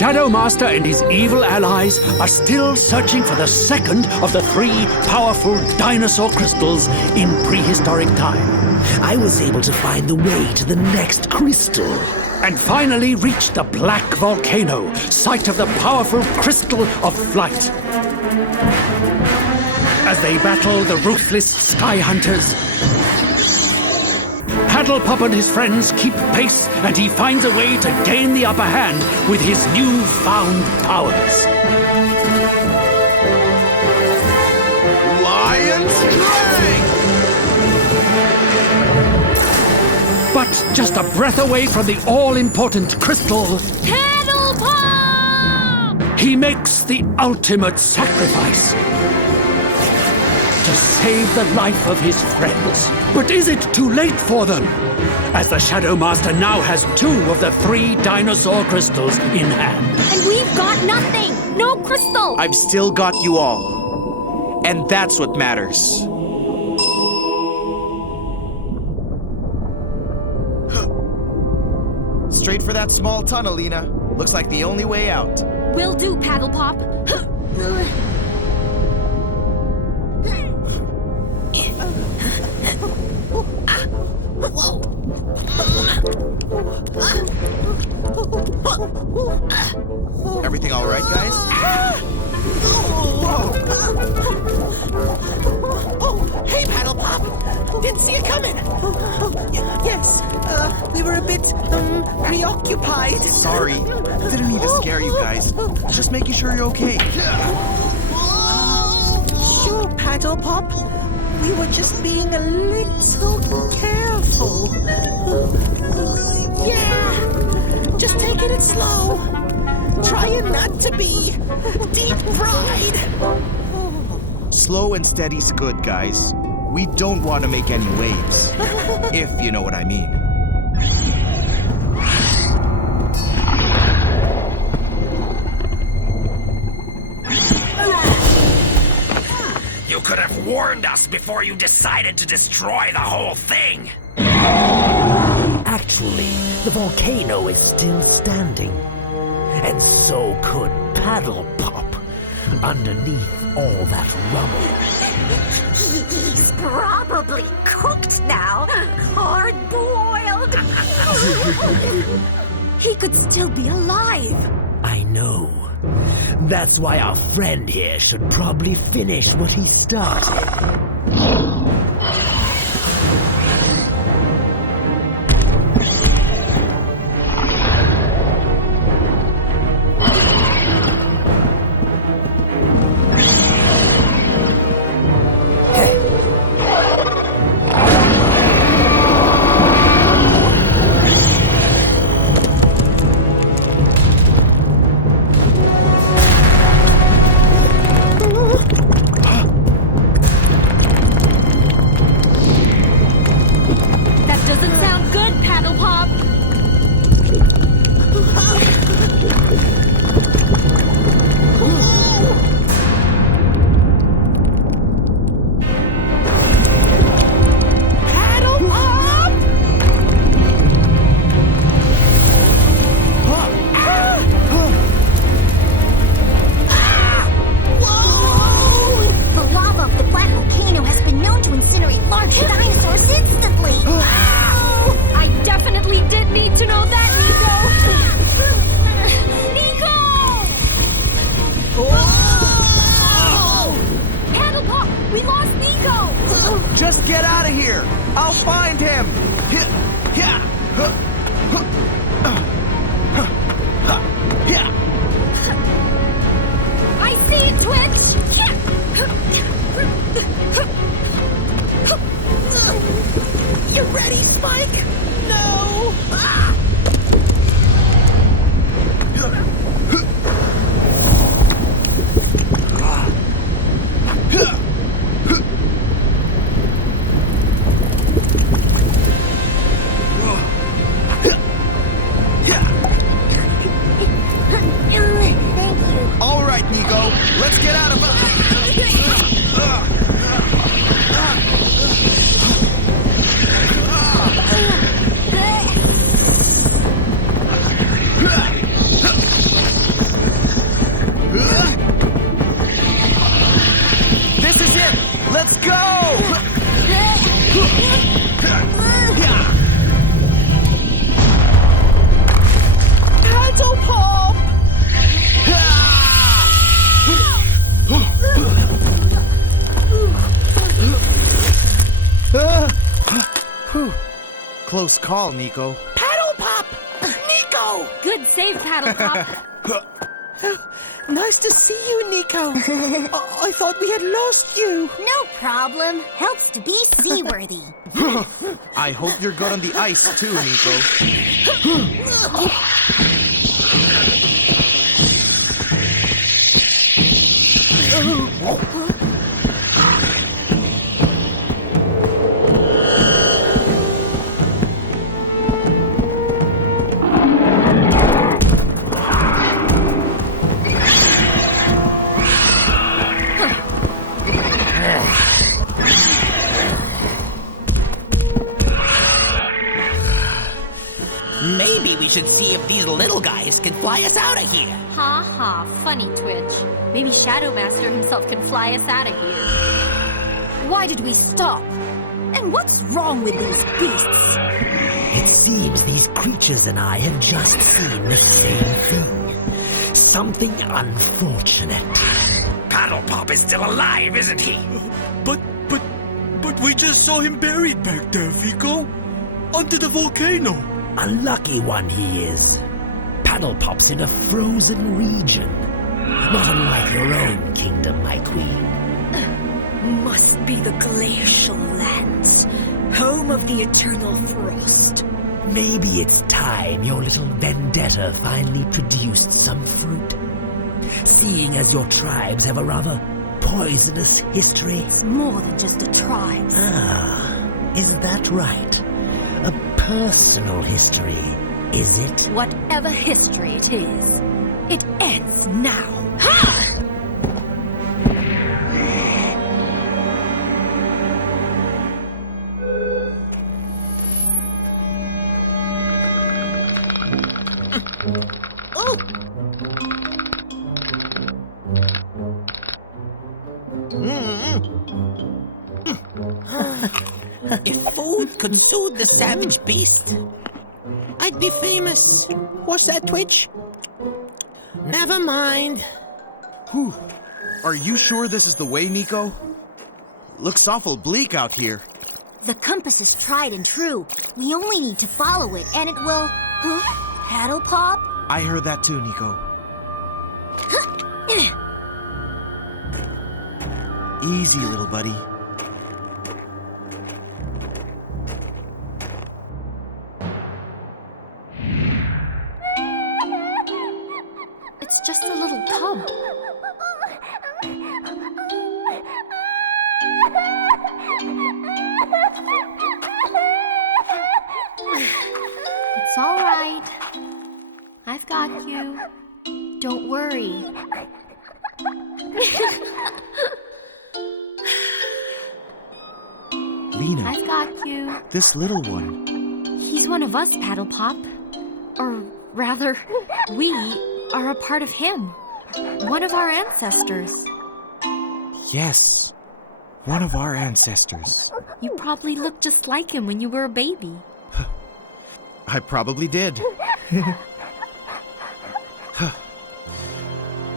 Shadow Master and his evil allies are still searching for the second of the 3 powerful dinosaur crystals in prehistoric time. I was able to find the way to the next crystal. And finally reached the Black Volcano, site of the powerful Crystal of Flight. As they battle the ruthless Sky Hunters, Paddle Pop and his friends keep pace, and he finds a way to gain the upper hand with his newfound powers. Lion strength! But just a breath away from the all-important crystal, Paddle Pop! he makes the ultimate sacrifice to save the life of his friends. But is it too late for them? As the Shadow Master now has 2 of the 3 dinosaur crystals in hand. And we've got nothing! No crystal! I've still got you all. And that's what matters. Straight for that small tunnel, Leena. Looks like the only way out. Will do, Paddle Pop. Everything all right, guys? Oh, hey, Paddle Pop! Didn't see it coming. Yes, we were a bit, preoccupied. Sorry. Didn't mean to scare you guys. Just making sure you're okay. Sure, Paddle Pop. We were just being a little careful. Yeah, just taking it slow. Trying not to be deep-fried. Slow and steady's good, guys. We don't want to make any waves. If you know what I mean. You could have warned us before you decided to destroy the whole thing! Actually, the volcano is still standing. And so could Paddle Pop, underneath all that rubble. He's probably cooked now. Hard-boiled. He could still be alive. I know. That's why our friend here should probably finish what he started. Just get out of here! I'll find him! I see Twitch! You ready, Spike? No! All right, Nico, let's get out of close call, Nico. Paddle Pop! Nico! Good save, Paddle Pop. Nice to see you, Nico. I thought we had lost you. No problem. Helps to be seaworthy. I hope you're good on the ice too, Nico. Maybe we should see if these little guys can fly us out of here. Ha ha, funny Twitch. Maybe Shadow Master himself can fly us out of here. Why did we stop? And what's wrong with these beasts? It seems these creatures and I have just seen the same thing. Something unfortunate. Paddle Pop is still alive, isn't he? But we just saw him buried back there, Vico. Under the volcano. A lucky one he is. Paddle Pop's in a frozen region. Not unlike your own kingdom, my queen. Must be the glacial lands, home of the eternal frost. Maybe it's time your little vendetta finally produced some fruit. Seeing as your tribes have a rather poisonous history. It's more than just a tribe. Ah, is that right? A personal history, is it? Whatever history it is, it ends now. Ha! If food could soothe the savage beast, I'd be famous. What's that, Twitch? Never mind. Whew. Are you sure this is the way, Nico? Looks awful bleak out here. The compass is tried and true. We only need to follow it, and it will... Huh? Paddle Pop? I heard that too, Nico. Easy, little buddy. It's just a little cub. It's all right. I've got you. Don't worry. Leena, I've got you. this little one. He's one of us, Paddle Pop. Or rather, we are a part of him. One of our ancestors. Yes, one of our ancestors. You probably looked just like him when you were a baby. I probably did.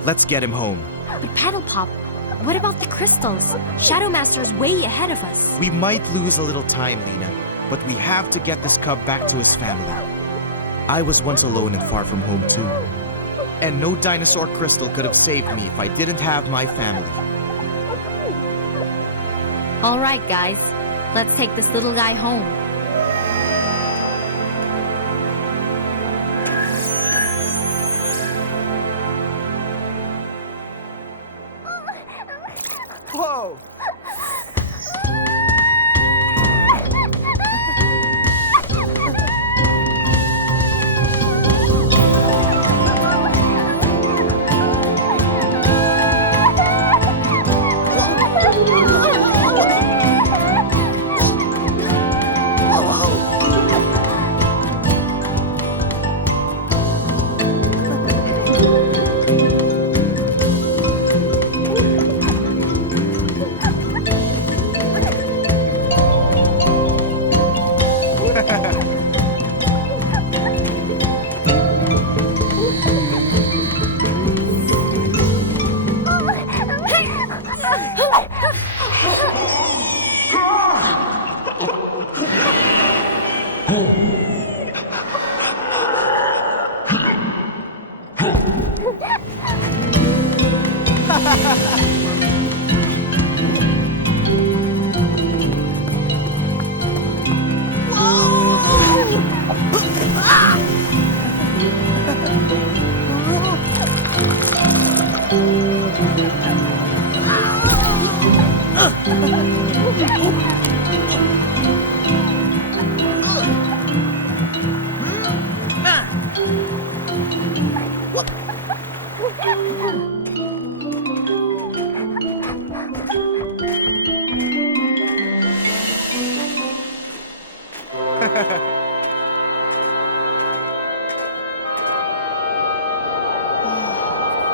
Let's get him home. But Paddle Pop, what about the crystals? Shadow Master's way ahead of us. We might lose a little time, Leena, but we have to get this cub back to his family. I was once alone and far from home too. And no dinosaur crystal could have saved me if I didn't have my family. All right, guys. Let's take this little guy home. Whoa!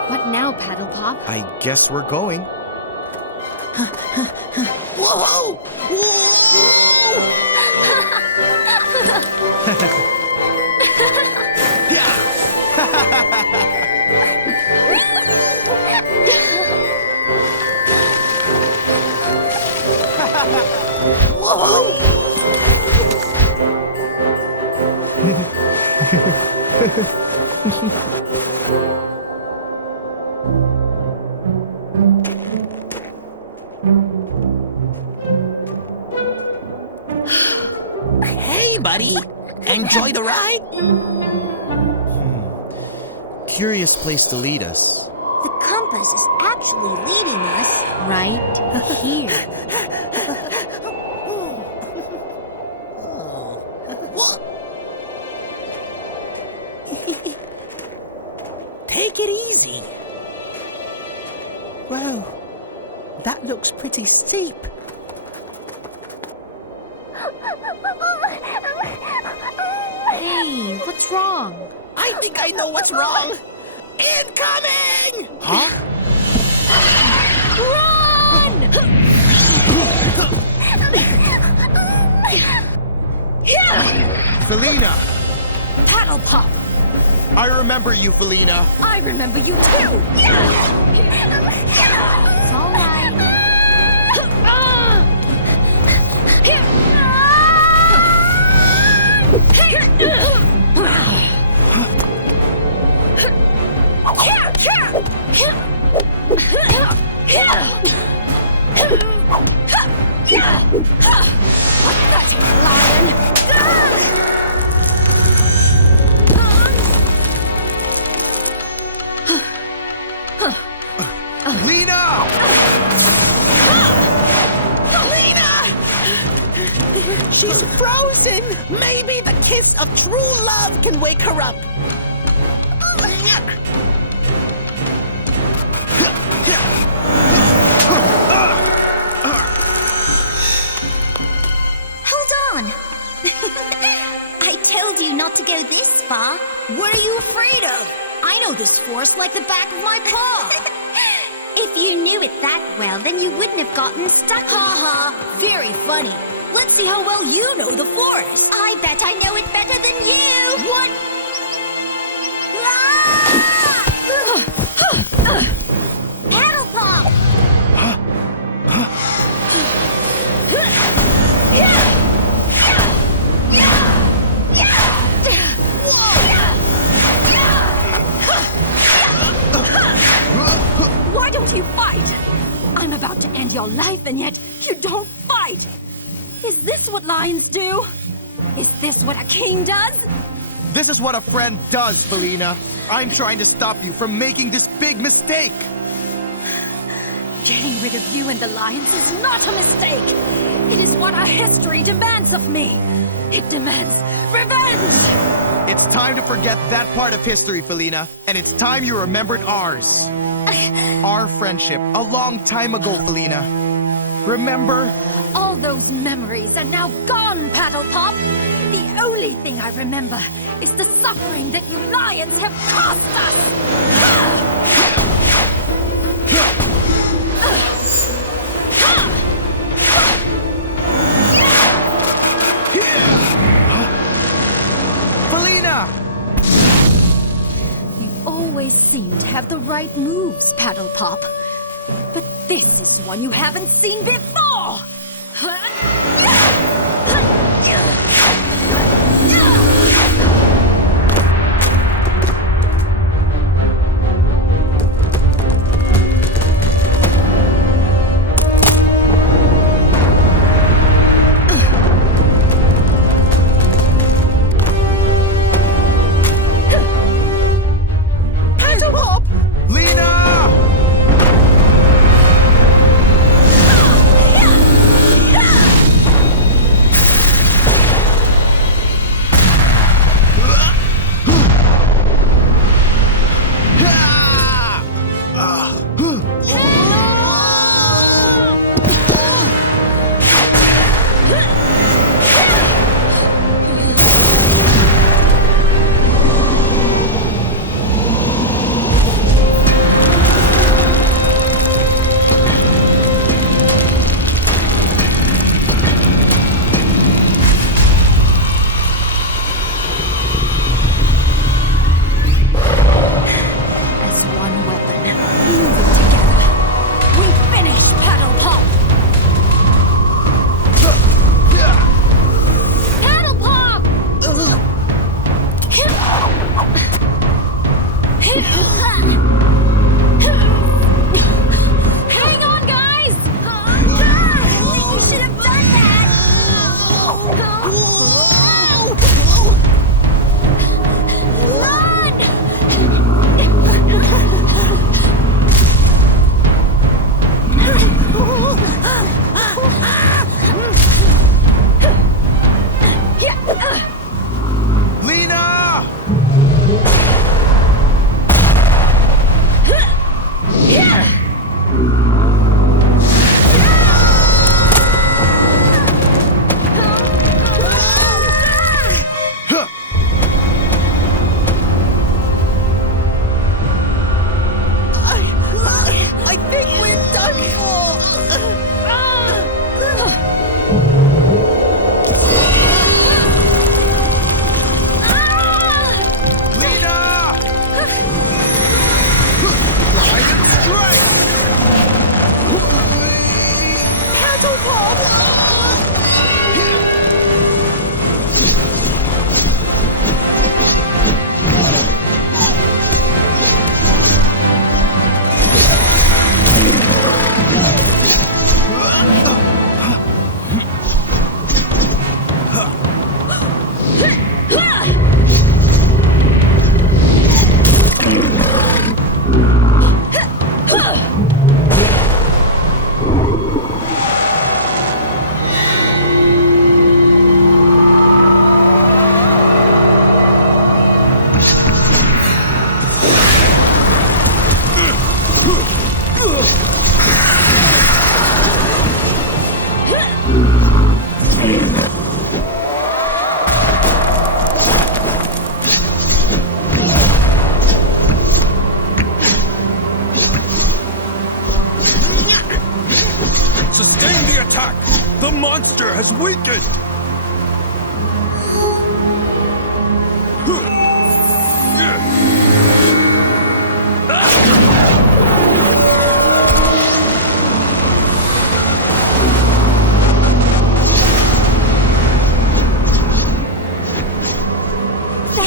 What now, Paddle Pop? I guess we're going. Whoa! Hey, buddy! Enjoy the ride? Curious place to lead us. The compass is actually leading us. Right here. Take it easy. Well, that looks pretty steep. Hey, what's wrong? I think I know what's wrong. Incoming! Huh? Felina! Paddle Pop! I remember you, Felina. I remember you too! It's all right. Leena! She's frozen! Maybe the kiss of true love can wake her up. Hold on. I told you not to go this far. What are you afraid of? I know this forest like the back of my paw. If you knew it that well, then you wouldn't have gotten stuck. Ha ha. Very funny. Let's see how well you know the forest. I bet I know it better than you! What? Paddle Pop! Why don't you fight? I'm about to end your life, and yet you don't fight! Is this what lions do? Is this what a king does? This is what a friend does, Felina. I'm trying to stop you from making this big mistake. Getting rid of you and the lions is not a mistake. It is what our history demands of me. It demands revenge! It's time to forget that part of history, Felina, and it's time you remembered ours. Our friendship, a long time ago, Felina. Remember? All those memories are now gone, Paddle Pop. The only thing I remember is the suffering that you lions have caused us. Felina! You always seem to have the right moves, Paddle Pop. But this is one you haven't seen before!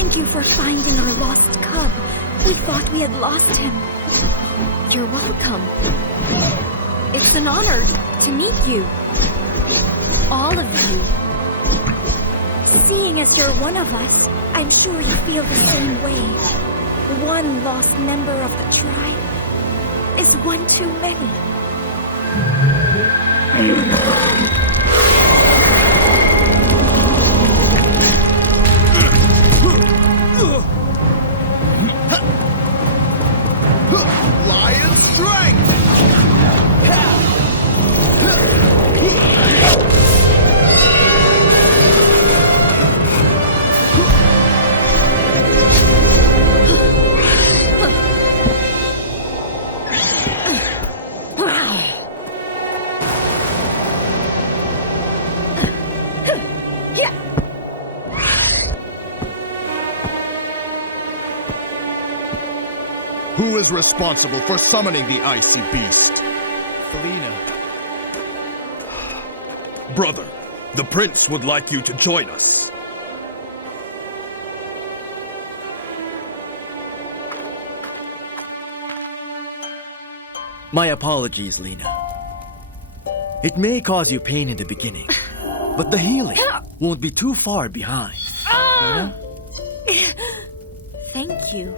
Thank you for finding our lost cub. We thought we had lost him. You're welcome. It's an honor to meet you. All of you. Seeing as you're one of us, I'm sure you feel the same way. One lost member of the tribe is one too many. Lion strength! Who is responsible for summoning the icy beast? Leena. Brother, the prince would like you to join us. My apologies, Leena. It may cause you pain in the beginning, but the healing won't be too far behind. Leena? Thank you.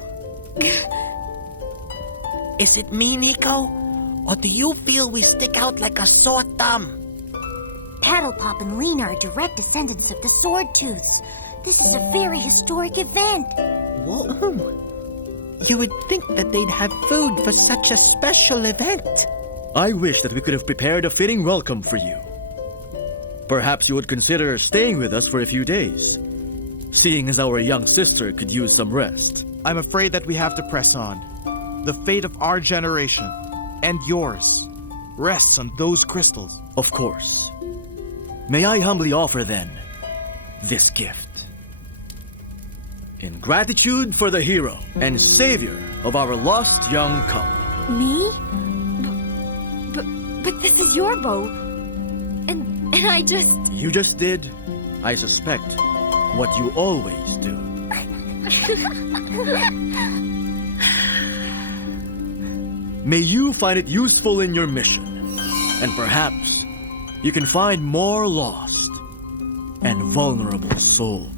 Is it me, Nico? Or do you feel we stick out like a sore thumb? Paddle Pop and Leena are direct descendants of the Swordtooths. This is a very historic event. Whoa. You would think that they'd have food for such a special event. I wish that we could have prepared a fitting welcome for you. Perhaps you would consider staying with us for a few days, seeing as our young sister could use some rest. I'm afraid that we have to press on. The fate of our generation, and yours, rests on those crystals. Of course. May I humbly offer, then, this gift. In gratitude for the hero and savior of our lost young cub. Me? But this is your bow. And I just... You just did, I suspect, what you always do. May you find it useful in your mission, and perhaps you can find more lost and vulnerable souls.